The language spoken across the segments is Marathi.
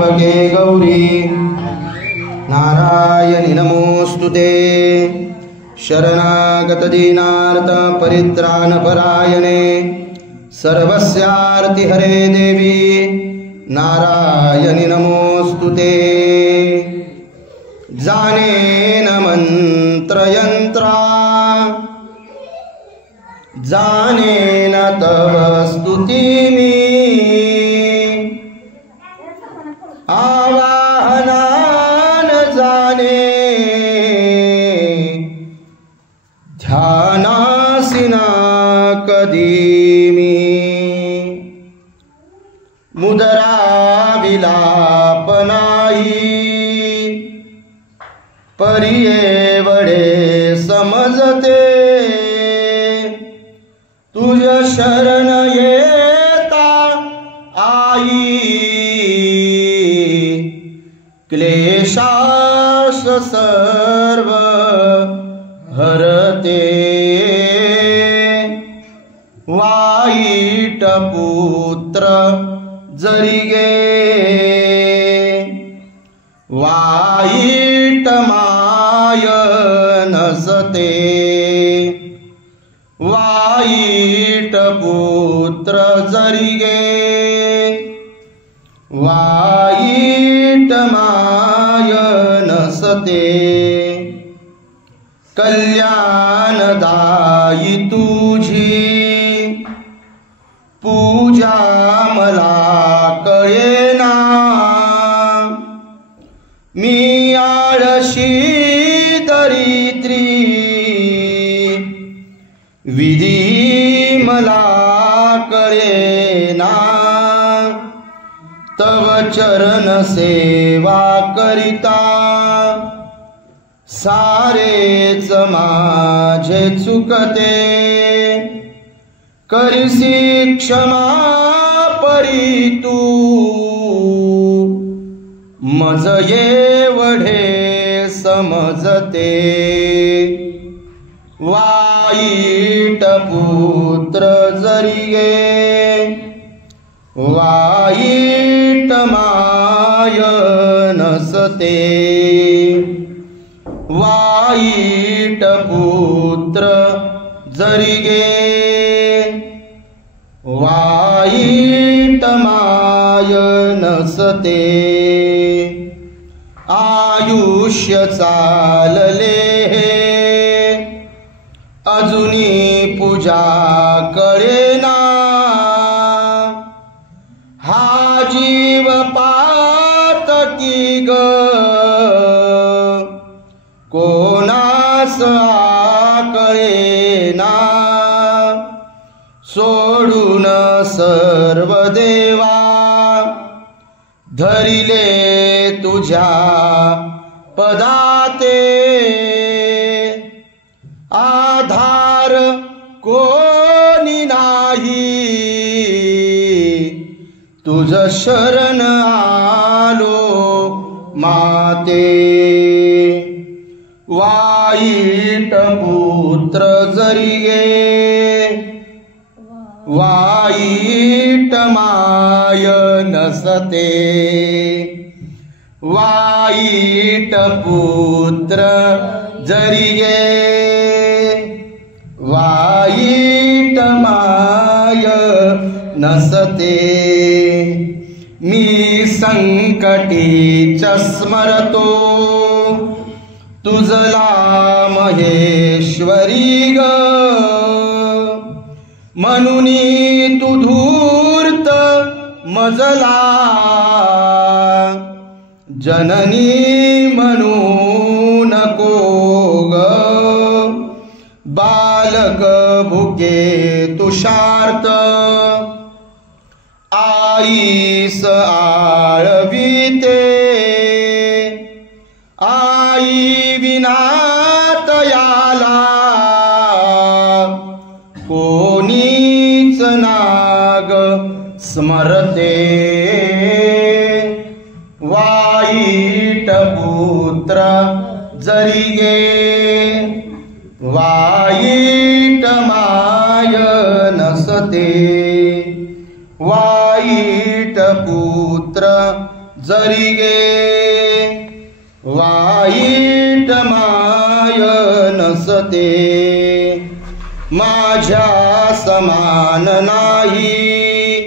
त्र्यंबके गौरी नारायणी नमोस्तुते। शरणागत दीनार्त परित्राण परायणे सर्वस्यार्ति हरे देवी नारायणी नमोस्तुते। जानेन मंत्रयंत्रा जानेन तव स्तुतिमि आवाहनान जाने ध्यानासिना कदीमि मुदरा विलापनाही परियेवढे समजते तुझ शरण येता आई क्लेशास सर्व हरते वाईट पुत्र जरी गे वाईट माय नसते वाईट पुत्र जरी गे वाईट माय नसते कल्याणदायी तुझी पूजा मला कळेना मी आळशी दरिद्री विधी मला कळेना तव चरण सेवा करिता सारेच माझे चुकते करसी क्षमा परी तू मज येवढे समजते वाईट पुत्र जरी गे वाईट माय नसते वाईट पुत्र जरी गे वाईट माय नसते आयुष्य चालले अजुनी पूजा कळेना हा जीव पातकी ग कोणास कळेना सोडून सर्व देवा धरिले तुझ्या पदाते आधार कोणी नाही तुझ शरण आलो माते वाईट पुत्र जरी गे वाईट माय नसते वाईट पुत्र जरी गे वाईट माय नसते मी संकटीच स्मरतो तुझला महेश्वरी ग म्हणूनी तू धूर्त मजला जननी म्हणू नको ग बालक भुके तुषार्त आईस आळविते आई विनात याला कोणीच नाग स्मरते वाईट पुत्र जरी गे वाईट माय नसते वाईट पुत्र जरिगे वाईट माय नसते माझ्या समान नाही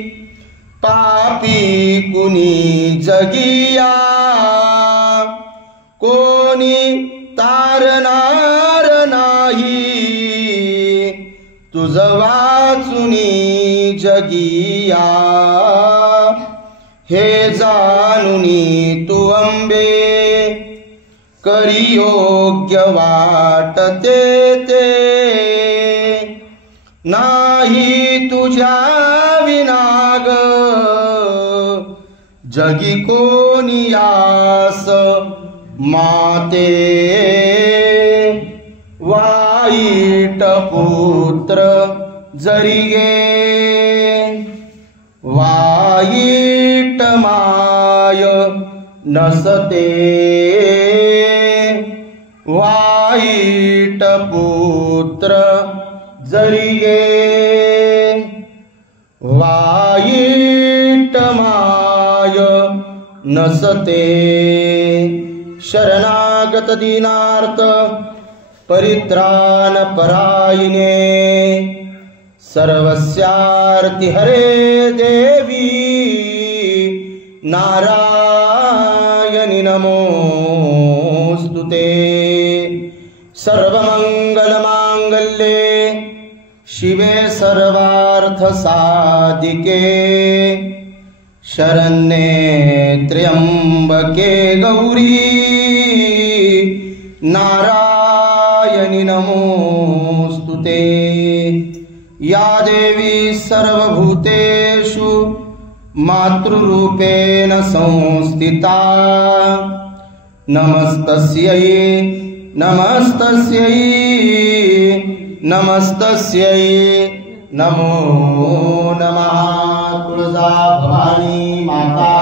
पापी कुणी जगिया कोणी तारणार नाही तुझ वाचुनी जगिया हे जाणुनी तू अंबे करी योग्य वाटते ते नाही तुझ्या विनाग जगी कोणी यास माते वाईट पुत्र जरिगे वाईट माय नसते वाईट पुत्र जरिगे वाईट माय नसते शरणागत दीनार्थ परित्राण परायणे सर्वस्यार्ति हरे देवी नारायणी नमोस्तुते सर्वमंगलमांगल्ये शिवे सर्वार्थ साधिके शरण्ये त्र्यंबके गौरी नारायणी नमोस्तुते या देवी सर्वभूतेषु मातृरूपेण संस्थिता नमस्तस्यै नमस्तस्यै नमस्तस्यै नमो नमः तुळजा भवानी माता